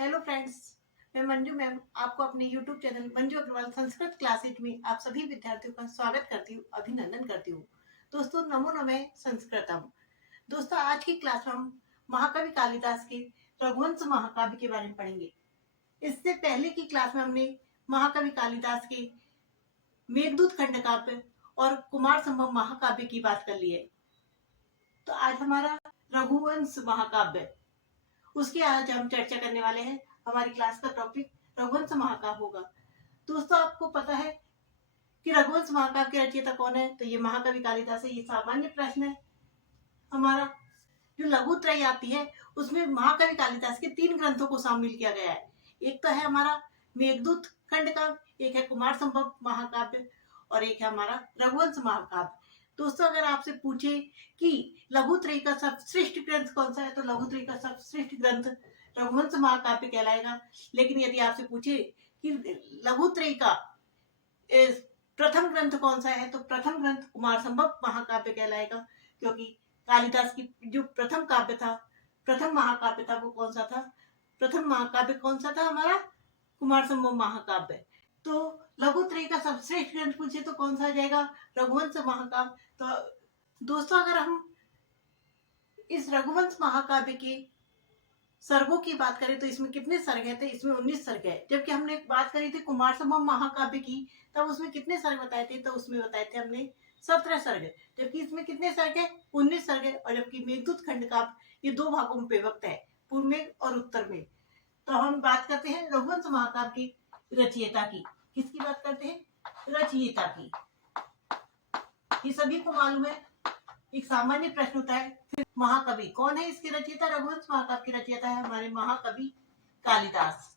Hello friends, मैं Manju ma'am आपको अपने YouTube channel Manju Agarwal Sanskrit classes में आप सभी विद्यार्थियों का स्वागत करती हूँ, अभिनंदन करती हूँ। दोस्तों, नमो नमः संस्कृतम। दोस्तों, आज की क्लास में हम महाकवि कालिदास के रघुवंश महाकाव्य के बारे में पढ़ेंगे। इससे पहले की क्लास में हमने महाकवि कालिदास के मेघदूत खंडकाव्य और कुमार संभव महाकाव्य की बात कर ली है। तो आज हमारा रघुवंश महाकाव्य, उसकी आज हम चर्चा करने वाले हैं। हमारी क्लास का टॉपिक रघुवंश महाकाव्य होगा। दोस्तों, आपको पता है कि रघुवंश महाकाव्य के रचयिता कौन है? तो ये महाकवि कालिदास है। ये सामान्य प्रश्न है। हमारा जो लघुत्रय आती है उसमें महाकवि कालिदास के 3 ग्रंथों को शामिल किया गया है। एक तो है हमारा मेघदूत खंडकाव्य, एक है कुमार संभव महाकाव्य और एक है हमारा रघुवंश महाकाव्य। दोस्तों, अगर आपसे पूछे कि लघुत्रय का सर्वश्रेष्ठ ग्रंथ कौन सा है, तो लघुत्रय का सर्वश्रेष्ठ ग्रंथ रघुवंश महाकाव्य कहलाएगा। लेकिन यदि आपसे पूछे कि लघुत्रय का प्रथम ग्रंथ कौन सा है, तो प्रथम ग्रंथ कुमार संभव महाकाव्य कहलाएगा। क्योंकि कालिदास की जो प्रथम काव्य था, प्रथम महाकाव्य था, वो कौन सा था? प्रथम महाकाव्य कौन सा था? हमारा कुमार संभव महाकाव्य। तो लघुत्रय का सर्वश्रेष्ठ ग्रंथ पूछे तो कौन सा आ जाएगा? रघुवंश महाकाव्य। तो दोस्तों, अगर हम इस रघुवंश महाकाव्य के सर्गों की बात करें तो इसमें कितने सर्ग है? तो इसमें 19 सर्ग है। जबकि हमने बात करी थी कुमार संभव महाकाव्य की, तब उसमें कितने सर्ग बताए थे? तो उसमें बताए थे हमने 17 सर्ग। जबकि इसमें कितने सर्ग है? 19 सर्ग है। और जबकि मेघदूत खंडकाव्य ये 2 भागों में विभक्त है, पूर्व में और उत्तर में। तो हम बात करते हैं रघुवंश महाकाव्य की रचयिता की। किसकी बात करते हैं? रचयिता की। ये सभी को मालूम है, एक सामान्य प्रश्न होता है। फिर महाकवि कौन है इसके रचयिता? रघुवंश महाकाव्य के रचयिता है हमारे महाकवि कालिदास।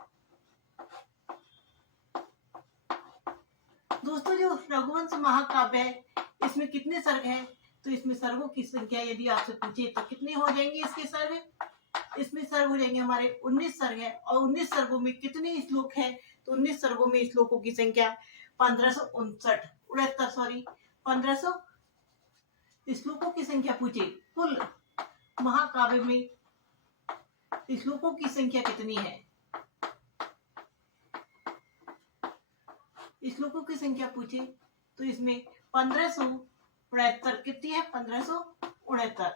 दोस्तों, जो रघुवंश महाकाव्य है इसमें कितने सर्ग है? तो इसमें सर्गों की संख्या यदि आपसे पूछे तो कितने हो जाएंगे इसके सर्ग? इसमें सर्ग हो जाएंगे हमारे 19 सर्ग है। और 19 सर्गों में कितने श्लोक है? तो 19 सर्गों में श्लोकों की संख्या 1569 श्लोकों की संख्या पूछे, कुल महाकाव्य में श्लोकों की संख्या कितनी है? श्लोकों की संख्या पूछे तो इसमें 1569 कितनी है? 1569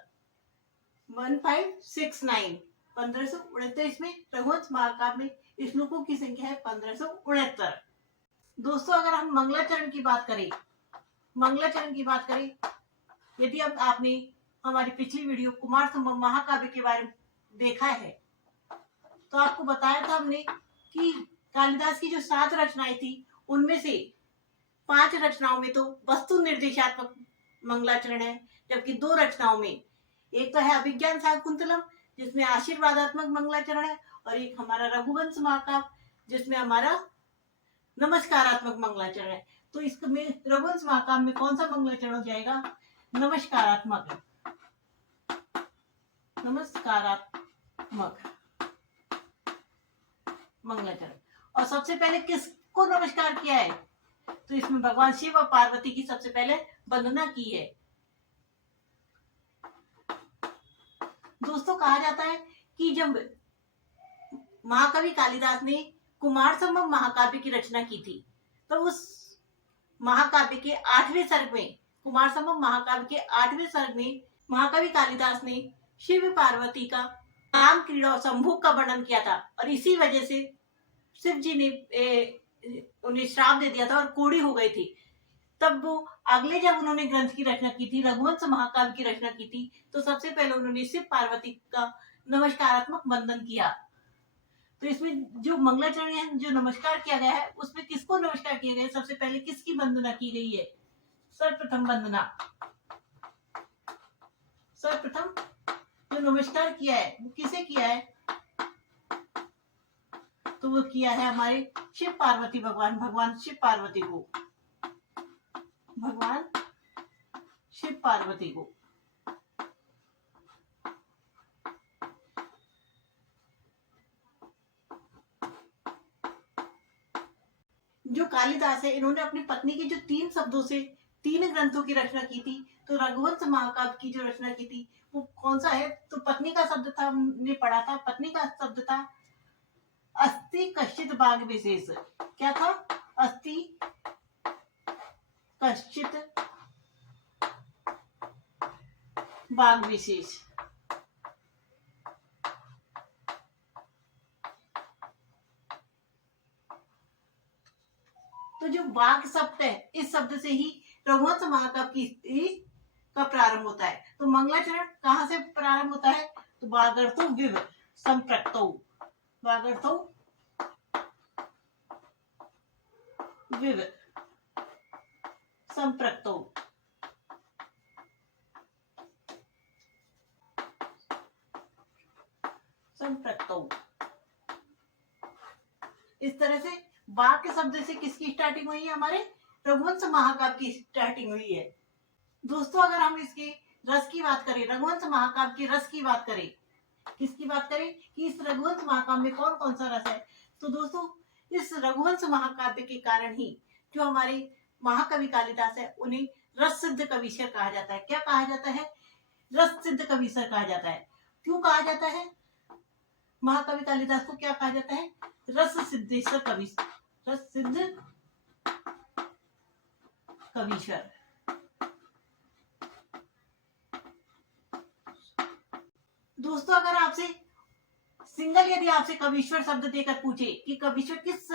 1569 1569 इसमें रघुवंश महाकाव्य में श्लोकों की संख्या है 1569। दोस्तों, अगर हम मंगलाचरण की बात करें, यदि अब आपने हमारी पिछली वीडियो कुमार संभव महाकाव्य के बारे में देखा है तो आपको बताया था हमने कि कालिदास की जो 7 रचनाएं थी उनमें से 5 रचनाओं में तो वस्तु निर्देशात्मक मंगलाचरण है। जबकि 2 रचनाओं में, एक तो है अभिज्ञान शाकुंतलम जिसमें आशीर्वादात्मक मंगलाचरण है, और एक हमारा रघुवंश महाकाव्य जिसमें हमारा नमस्कारात्मक मंगलाचरण है। तो इसमें रघुवंश महाकाव्य में कौन सा मंगलाचरण हो जाएगा? नमस्कारात्मक मंगलाचरण। और सबसे पहले किसको नमस्कार किया है? तो इसमें भगवान शिव और पार्वती की सबसे पहले वंदना की है। दोस्तों, कहा जाता है कि जब महाकवि कालिदास ने कुमार संभव महाकाव्य की रचना की थी तो उस महाकाव्य के 8वें सर्ग में, कुमार संभव महाकाव्य के 8वें सर्ग में महाकवि कालिदास ने शिव पार्वती का काम, क्रीड़ा और संभोग का वर्णन किया था। और इसी वजह से शिव जी ने उन्हें श्राप दे दिया था और कोढ़ी हो गई थी। तब वो अगले जब उन्होंने ग्रंथ की रचना की थी, रघुवंश महाकाव्य की रचना की थी, तो सबसे पहले उन्होंने शिव पार्वती का नमस्कारात्मक वंदन किया। तो इसमें जो मंगलाचरण है, जो नमस्कार किया गया है, उसमें किसको नमस्कार किया गया है? सबसे पहले किसकी वंदना की गई है? सर्वप्रथम जो नमस्कार किया है वो किसे किया है? तो वो किया है हमारे शिव पार्वती भगवान शिव पार्वती को। जो कालिदास है, इन्होंने अपनी पत्नी के जो 3 शब्दों से 3 ग्रंथों की रचना की थी। तो रघुवंश महाकाव्य की जो रचना की थी वो कौन सा है? तो पत्नी का शब्द था, हमने पढ़ा था, पत्नी का शब्द था अस्ति कश्चित बाग विशेष। क्या था? अस्ति कश्चित बाग विशेष। तो जो बाग शब्द है, इस शब्द से ही रघुवंश महाकाव्य की का प्रारंभ होता है। तो मंगलाचरण कहाँ से प्रारंभ होता है? तो बागर्थो विव संप्रक्तौ, बागर्थो विव संप्रक्तौ। संप्रक्तौ, इस तरह से बाग के शब्द से किसकी स्टार्टिंग हुई है? हमारे रघुवंश महाकाव्य की स्टार्टिंग हुई है। दोस्तों अगर हम इसके रस की बात करें, रघुवंश महाकाव्य के रस की बात करें, किसकी बात करें कि इस रघुवंश महाकाव्य में कौन कौन सा रस है, तो दोस्तों इस रघुवंश महाकाव्य के कारण ही जो हमारे महाकवि कालिदास है उन्हें रस सिद्ध कवीश्वर कहा जाता है। क्या कहा जाता है? रस सिद्ध कवीश्वर कहा जाता है। क्यों कहा जाता है? महाकवि कालिदास को क्या कहा जाता है? रस सिद्धेश्वर कवीश्वर, रस सिद्ध कवीश्वर। दोस्तों अगर आपसे सिंगल यदि आपसे कवीश्वर शब्द देकर पूछे कि कवीश्वर किस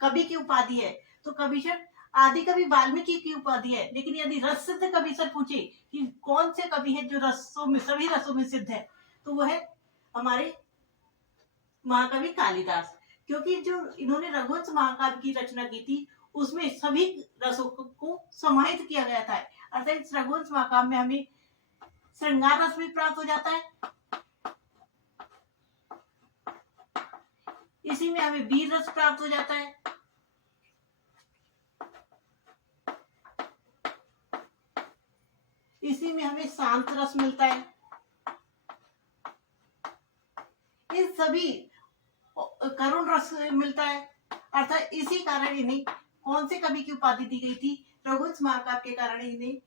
कवि की उपाधि है, तो कवीश्वर आदि कवि वाल्मीकि की उपाधि है। लेकिन यदि रस सिद्ध कवीश्वर पूछे कि कौन से कवि है जो रसों में, सभी रसों में सिद्ध है, तो वह है हमारे महाकवि कालिदास। क्योंकि जो इन्होंने रघुवंश महाकाव्य की रचना की थी उसमें सभी रसों को समाहित किया गया था। अर्थात इस रघुवंश महाकाव्य में हमें श्रृंगार रस भी प्राप्त हो जाता है, इसी में हमें वीर रस प्राप्त हो जाता है, इसी में हमें शांत रस मिलता है। इन सभी करुण रस मिलता है। अर्थात इसी कारण इन्हें कौन से कवि की उपाधि दी गई थी? रघुवंश महाकाव्य के कारण इन्हें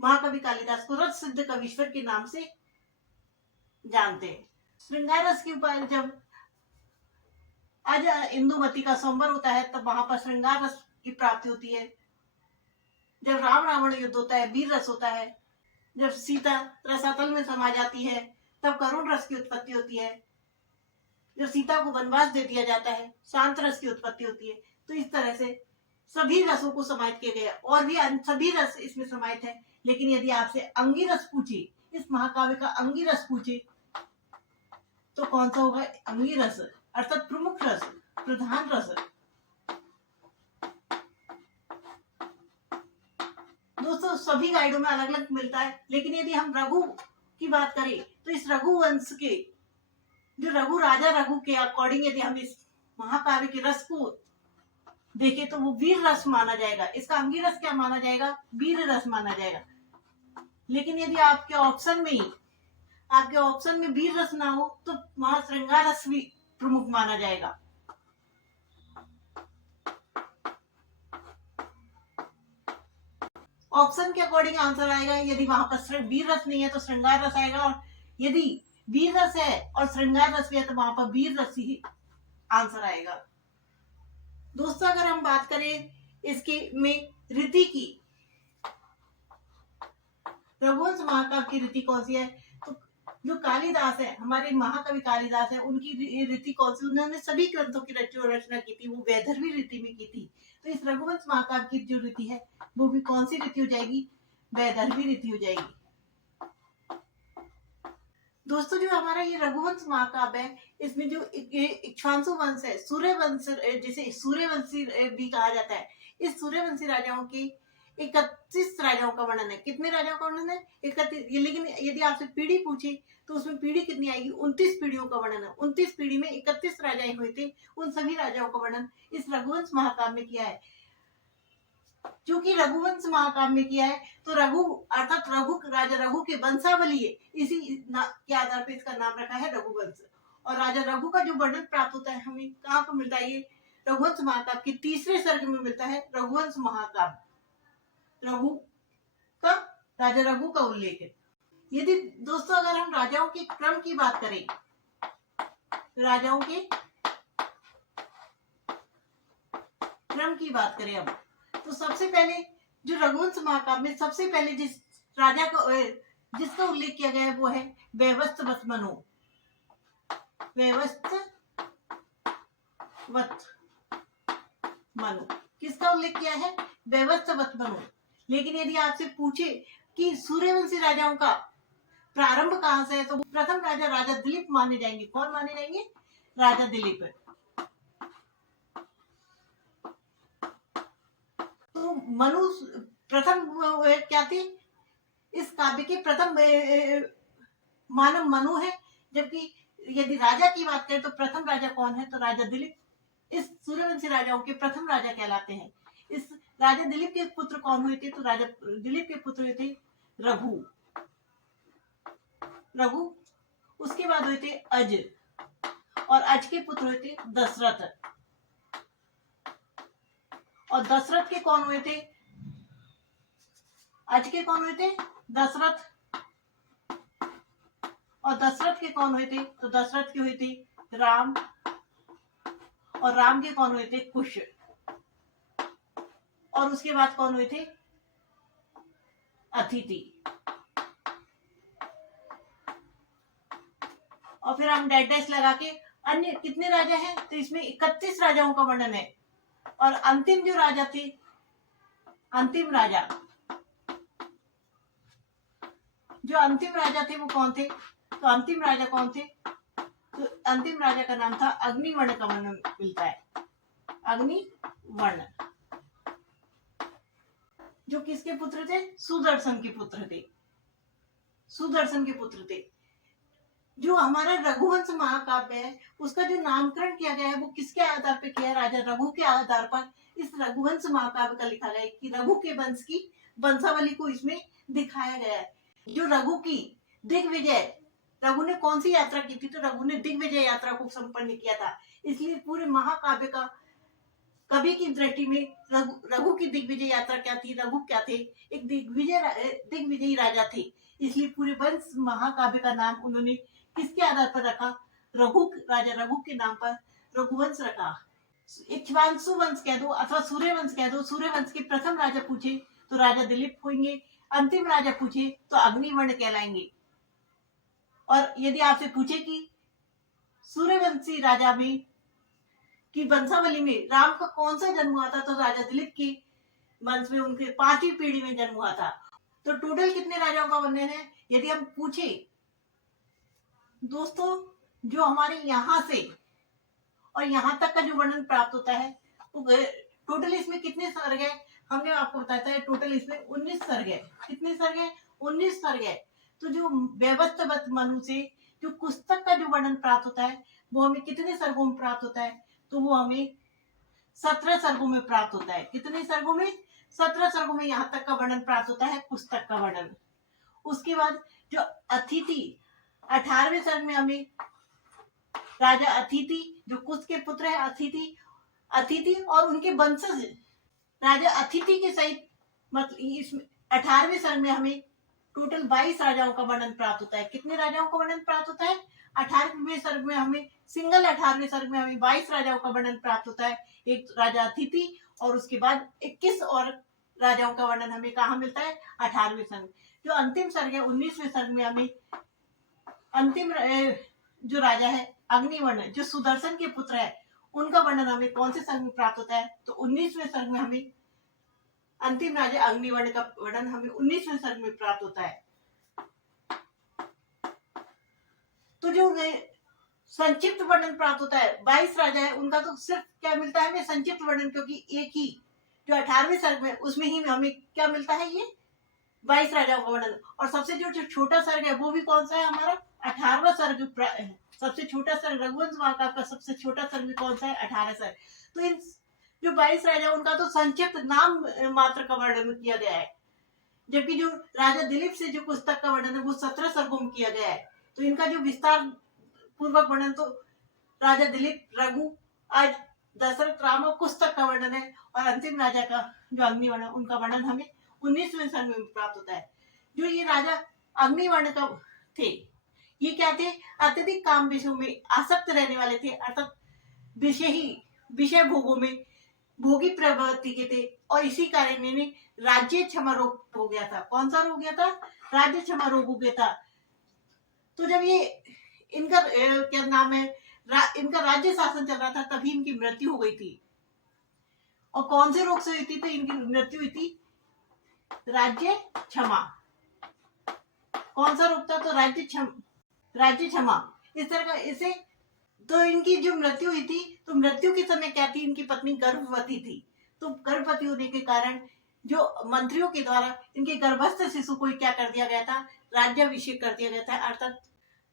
महाकवि कालिदास को रस सिद्ध कवीश्वर के नाम से जानते हैं। श्रृंगार रस की उपाधि जब आज इंदुमती का स्वयंवर होता है तब वहां पर श्रृंगार रस की प्राप्ति होती है। जब राम रावण युद्ध होता है वीर रस होता है। जब सीता रसातल में समा जाती है तब करुण रस की उत्पत्ति होती है। जब सीता को वनवास दे दिया जाता है शांत रस की उत्पत्ति होती है। तो इस तरह से सभी रसों को समाहित किया गया और भी सभी रस इसमें समाहित है। लेकिन यदि आपसे अंगी रस पूछे, इस महाकाव्य का अंगी रस पूछे, तो कौन सा होगा? अंगी रस अर्थात प्रमुख रस, प्रधान रस। दोस्तों सभी गाइडों में अलग अलग मिलता है, लेकिन यदि हम रघु की बात करें तो इस रघुवंश के जो रघु राजा रघु के अकॉर्डिंग यदि हम इस महाकाव्य के रस को देखें तो वो वीर रस माना जाएगा। इसका अंगी रस क्या माना जाएगा? वीर रस माना जाएगा। लेकिन यदि आपके ऑप्शन में वीर रस ना हो तो वहां श्रृंगार रस भी प्रमुख माना जाएगा। ऑप्शन के अकॉर्डिंग आंसर आएगा। यदि वहां पर वीर रस नहीं है तो श्रृंगार रस आएगा, और यदि वीर रस है और श्रृंगार रस भी है तो वहां पर वीर रस ही आंसर आएगा। दोस्तों अगर हम बात करें इसके में रीति की, रघुवंश महाकाव्य की रीति कौन सी है, तो जो कालिदास है, हमारे महाकवि कालिदास है, उनकी रीति कौन सी? उन्होंने सभी ग्रंथों की रचना की थी, वो वैदर्भी रीति में की थी। तो इस रघुवंश महाकाव्य की जो रीति है वो भी कौन सी रीति हो जाएगी? वैदर्भी रीति हो जाएगी। दोस्तों जो हमारा ये रघुवंश महाकाव्य है, इसमें जो इक्ष्वाकु वंश है, सूर्यवंश, जिसे सूर्यवंशी भी कहा जाता है, इस सूर्यवंशी राजाओं के 31 राजाओं का वर्णन है। कितने राजाओं का वर्णन है? 31। लेकिन यदि आपसे पीढ़ी पूछे तो उसमें पीढ़ी कितनी आएगी? 29 पीढ़ियों का वर्णन है। 29 पीढ़ी में 31 राजाएं हुए थे, उन सभी राजाओं का वर्णन इस रघुवंश महाकाव्य में किया है। क्योंकि रघुवंश महाकाव्य में किया है तो रघु अर्थात राजा रघु के वंशावली है, इसी के आधार पर इसका नाम रखा है रघुवंश। और राजा रघु का जो वर्णन प्राप्त होता है हमें कहाँ पर मिलता है? ये रघुवंश महाकाव्य के 3रे सर्ग में मिलता है रघुवंश महाकाव्य। रघु का, राजा रघु का उल्लेख है। यदि दोस्तों अगर हम राजाओं के क्रम की बात करें, राजाओं के क्रम की बात करें अब, तो सबसे पहले जो रघुवंश महाकाव्य में सबसे पहले जिस राजा को जिसका उल्लेख किया गया है वो है वैवस्वत मनु। वैवस्वत मनु किसका उल्लेख किया है? वैवस्वत मनु। लेकिन यदि आपसे पूछे कि सूर्यवंशी राजाओं का प्रारंभ कहां से है, तो प्रथम राजा राजा दिलीप माने जाएंगे। कौन माने जाएंगे? राजा दिलीप। तो मनु प्रथम क्या थे? इस काव्य के प्रथम मानव मनु है। जबकि यदि राजा की बात करें तो प्रथम राजा कौन है? तो राजा दिलीप इस सूर्यवंशी राजाओं के प्रथम राजा कहलाते हैं। इस राजा दिलीप के पुत्र कौन हुए थे? तो राजा दिलीप के पुत्र हुए थे रघु। उसके बाद हुए थे अज, और अज के पुत्र हुए थे दशरथ। और दशरथ के कौन हुए थे? अज के कौन हुए थे? दशरथ। और दशरथ के कौन हुए थे? तो दशरथ के हुए थे राम। और राम के कौन हुए थे? कुश। और उसके बाद कौन हुए थे? अतिथि। और फिर हम डैश लगा के अन्य कितने राजा हैं? तो इसमें 31 राजाओं का वर्णन है। और अंतिम जो राजा थे, अंतिम राजा थे वो कौन थे? तो अंतिम राजा कौन थे? तो अंतिम राजा का नाम था अग्निवर्ण का वर्णन मिलता है। अग्निवर्ण जो किसके पुत्र थे? सुदर्शन के पुत्र थे। सुदर्शन के पुत्र थे। जो हमारा रघुवंश महाकाव्य है उसका जो नामकरण किया गया है वो किसके आधार पर किया है? राजा रघु के आधार पर इस रघुवंश महाकाव्य का लिखा गया है कि रघु के वंश की वंशावली को इसमें दिखाया गया है। जो रघु की दिग्विजय, रघु ने कौन सी यात्रा की थी? तो रघु ने दिग्विजय यात्रा को संपन्न किया था। इसलिए पूरे महाकाव्य का कवि की दृष्टि में रघु की दिग्विजय यात्रा क्या थी? रघु क्या थे? एक दिग्विजयी राजा थे। इसलिए पूरे वंश महाकाव्य का नाम उन्होंने किसके आधार पर रखा? राजा रघु के नाम पर रघुवंश रखा। इक्ष्वाकु वंश कह दो अथवा सूर्यवंश कह दो। सूर्यवंश के प्रथम राजा पूछे तो राजा दिलीप होंगे। अंतिम राजा पूछे तो अग्निवर्ण कहलाएंगे। और यदि आपसे पूछे कि सूर्यवंशी राजा में की वंशावली में राम का कौन सा जन्म हुआ था, तो राजा दिलीप के वंश में उनके 5वीं पीढ़ी में जन्म हुआ था। तो टोटल कितने राजाओं का वर्णन है? यदि हम पूछे दोस्तों, जो हमारे यहाँ से और यहाँ तक का जो वर्णन प्राप्त होता है तो टोटल इसमें कितने सर्ग है? हमने आपको बताया था टोटल इसमें 19 सर्ग है। कितने सर्ग है? 19 सर्ग है। तो जो वैवस्वत मनु से जो पुस्तक का जो वर्णन प्राप्त होता है वो हमें कितने सर्गों में प्राप्त होता है? तो वो हमें 17 सर्गों में प्राप्त होता है। कितने सर्गों में? 17 सर्गों में यहाँ तक का वर्णन प्राप्त होता है, पुस्तक का वर्णन। उसके बाद जो अतिथि 18वें सर्ग में हमें राजा अतिथि जो कुश के पुत्र है, अतिथि और उनके वंशज राजा अतिथि के सहित मतलब इसमें 18वें सर्ग में हमें टोटल 22 राजाओं का वर्णन प्राप्त होता है। कितने राजाओं का वर्णन प्राप्त होता है? 18वें सर्ग में हमें 18वें सर्ग में हमें 22 राजाओं का वर्णन प्राप्त होता है। एक राजा अतिथि और उसके बाद 21 और राजाओं का वर्णन हमें कहाँ मिलता है? 18वें सर्ग। जो अंतिम सर्ग है 19वें सर्ग में हमें अंतिम जो राजा है अग्निवर्ण जो सुदर्शन के पुत्र है उनका वर्णन हमें कौन से सर्ग में प्राप्त होता है? तो 19वें सर्ग में हमें अंतिम राजा अग्निवर्ण का वर्णन हमें 19वें सर्ग में प्राप्त होता है। तो जो संक्षिप्त वर्णन प्राप्त होता है 22 राजा है उनका तो सिर्फ क्या मिलता है हमें? संक्षिप्त वर्णन, क्योंकि एक ही जो 18वें सर्ग में उसमें ही हमें क्या मिलता है? ये 22 राजाओं का वर्णन। और सबसे जो छोटा सर्ग है वो भी कौन सा है? हमारा 18वां सर्ग। सबसे छोटा सर्ग रघुवंश महाकाव्य का सबसे छोटा सर्ग भी कौन सा है? 18 सर्ग। तो इन जो 22 राजा उनका तो संक्षिप्त नाम मात्र का वर्णन किया गया है, जबकि जो राजा दिलीप से जो पुस्तक का वर्णन है वो 17 सर्गों में किया गया है। तो इनका जो विस्तार पूर्वक वर्णन तो राजा दिलीप, रघु, आज दशरथ, राम और पुस्तक का वर्णन है। और अंतिम राजा का जो अग्निवर्ण उनका वर्णन हमें 19वें सर्ग में प्राप्त होता है। जो ये राजा अग्निवर्ण का थे ये क्या थे? अत्यधिक काम विषयों में आसक्त रहने वाले थे, अर्थात विषय भोगों में भोगी प्रवृत्ति के थे और इसी कारण इन्हें राज्य क्षमा रोग हो गया था। कौन सा रोग हो गया था? राज्य क्षमा रोग हो गया था। तो जब ये इनका क्या नाम है, इनका राज्य शासन चल रहा था, तभी इनकी मृत्यु हो गई थी। और कौन से रोग से हुई थी? तो इनकी मृत्यु हुई थी राज्य क्षमा। कौन सा रोग था? तो राज्य क्षमा। इस तरह का इसे, तो इनकी जो मृत्यु हुई थी, तो मृत्यु के समय क्या थी? इनकी पत्नी गर्भवती थी। तो गर्भवती होने के कारण जो मंत्रियों के द्वारा इनके गर्भस्थ शिशु को क्या कर दिया गया था? राज्याभिषेक कर दिया गया था। अर्थात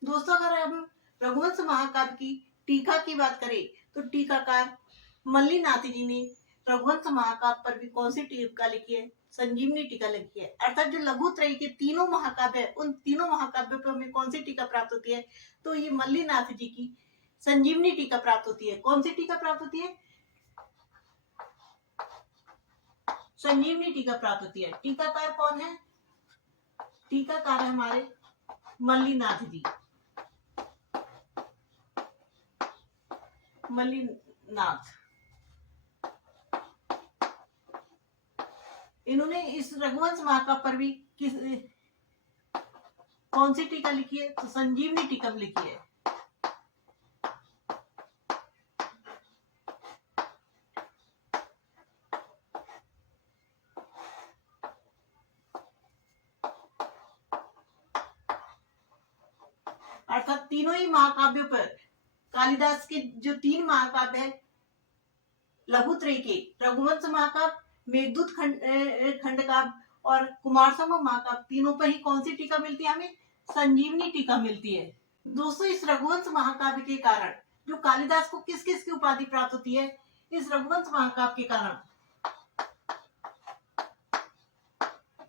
दोस्तों, अगर हम रघुवंश महाकाव्य की टीका की बात करें, तो टीकाकार मल्लीनाथ जी ने रघुवंश महाकाव्य पर भी कौन सी टीका लिखी है? संजीवनी टीका लिखी है। अर्थात जो लघुत्रयी के तीनों महाकाव्य है, उन तीनों महाकाव्यों पर हमें कौन सी टीका प्राप्त होती है? तो ये मल्लीनाथ जी की संजीवनी टीका प्राप्त होती है। कौन सी टीका प्राप्त होती है? संजीवनी टीका प्राप्त होती है। टीकाकार कौन है? टीकाकार है हमारे मल्लीनाथ जी। मल्लीनाथ, इन्होंने इस रघुवंश महाकाव्य पर भी कौन सी टीका लिखी है? तो संजीवनी टीका लिखी है। अर्थात तीनों ही महाकाव्यों पर, कालिदास के जो तीन महाकाव्य है लघुत्रयी के, रघुवंश महाकाव्य, मेघदूत खंडकाव्य और कुमार संभव महाकाव्य, तीनों पर ही कौन सी टीका मिलती है? हमें संजीवनी टीका मिलती है। दोस्तों, इस रघुवंश महाकाव्य के कारण जो कालिदास को किस किस की उपाधि प्राप्त होती है? इस रघुवंश महाकाव्य के कारण,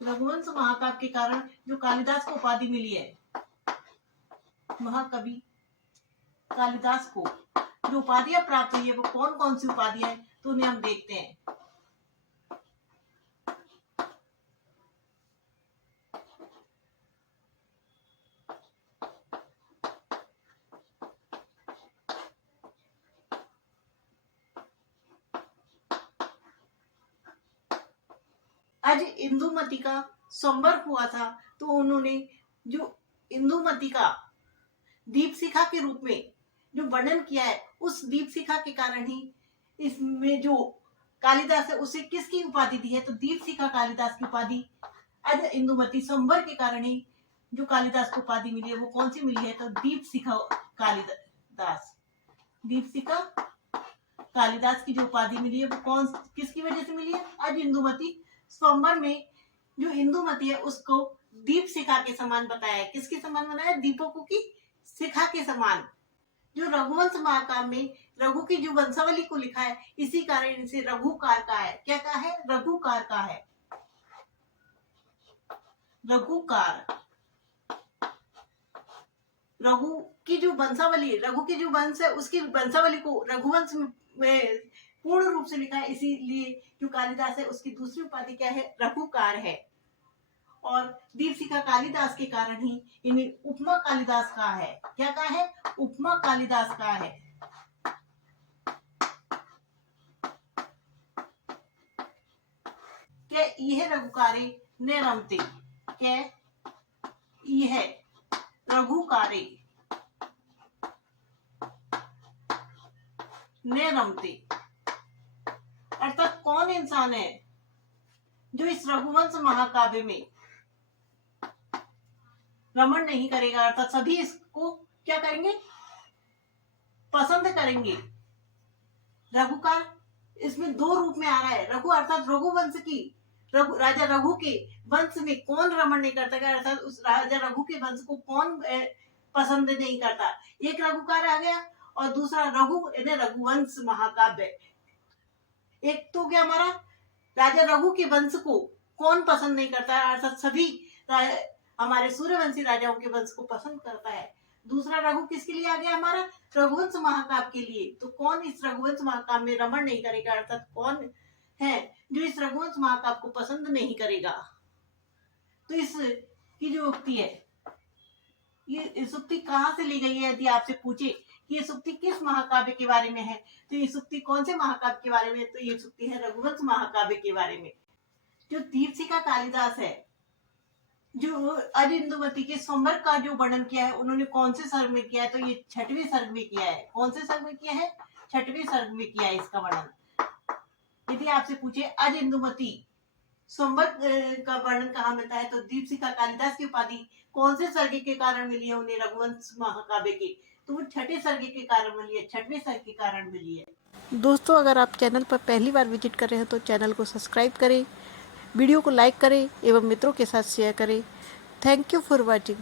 रघुवंश महाकाव्य के कारण जो कालिदास को उपाधि मिली है, महाकवि कालिदास को जो उपाधियां प्राप्त हुई है, वो कौन कौन सी उपाधियां हैं? तो उन्हें हम देखते हैं। आज इंदुमती का संवर्ग हुआ था, तो उन्होंने जो इंदुमती का दीपशिखा के रूप में जो वर्णन किया है, उस दीपशिखा के कारण ही इसमें जो कालिदास है उसे किसकी उपाधि दी है? तो दीपशिखा कालिदास की उपाधि आज इंदुमती संवर्ग के कारण ही जो कालिदास को उपाधि मिली है, वो कौन सी मिली है? तो दीपशिखा कालिदास। दीपशिखा कालिदास की जो उपाधि मिली है, वो कौन किसकी वजह से मिली है? आज इंदुमती स्वयंवर में जो इंदुमती है उसको दीपशिखा के समान बताया है। किसके समान बनाया? दीपकों की शिखा के समान। जो रघुवंश महाकाव्य में रघु की जो वंशावली को लिखा है, इसी कारण इसे रघुकार का है। क्या कहा है? रघुकार का है। रघुकार। रघु की जो वंशावली, रघु की जो वंश है, उसकी वंशावली को रघुवंश में पूर्ण रूप से लिखा है, इसीलिए जो कालिदास है उसकी दूसरी उपाधि क्या है? रघुकार है। और दीपशिखा कालिदास के कारण ही इन्हें उपमा कालिदास कहा है। क्या कहा है? उपमा कालिदास कहा है। क्या यह रघुकारे न रमते? क्या यह रघुकारे न रमते? अर्थात कौन इंसान है जो इस रघुवंश महाकाव्य में रमण नहीं करेगा? अर्थात सभी इसको क्या करेंगे? पसंद करेंगे। रघुकार इसमें दो रूप में आ रहा है। रघु अर्थात रघुवंश की, राजा रघु के वंश में कौन रमण नहीं करता है? अर्थात उस राजा रघु के वंश को कौन पसंद नहीं करता? एक रघुकार आ गया और दूसरा रघुवंश महाकाव्य। एक तो क्या हमारा राजा रघु के वंश को कौन पसंद नहीं करता है? अर्थात सभी हमारे सूर्यवंशी राजाओं के वंश को पसंद करता है। दूसरा रघु किसके लिए आ गया? हमारा रघुवंश महाकाव्य के लिए। तो कौन इस रघुवंश महाकाव्य में रमण नहीं करेगा? अर्थात कौन है जो इस रघुवंश महाकाव्य को पसंद नहीं करेगा? तो इस की जो उक्ति है, ये इस उक्ति कहाँ से ली गई है? यदि आपसे पूछे कि ये सूक्ति किस महाकाव्य के बारे में है। तो ये सूक्ति कौन से महाकाव्य के बारे में है? तो ये सूक्ति है रघुवंश महाकाव्य के बारे में। जो दीपशिखा कालिदास है, जो अरिंदुमती के स्वयंवर का जो वर्णन किया है, उन्होंने कौन से सर्ग में किया है? तो ये 6वें सर्ग में किया है। कौन से सर्ग में किया है? 6वें सर्ग में किया है इसका वर्णन। यदि आपसे पूछे अरिंदुमती स्वयंवर का वर्णन कहाँ मिलता है, तो दीपशिखा कालिदास की उपाधि कौन से सर्ग के कारण मिली है उन्हें रघुवंश महाकाव्य की? तो वो 6ठे सर्ग के कारण मिली है, 6वें सर्ग के कारण मिली है। दोस्तों, अगर आप चैनल पर पहली बार विजिट कर रहे हैं तो चैनल को सब्सक्राइब करें, वीडियो को लाइक करें एवं मित्रों के साथ शेयर करें। Thank you for watching.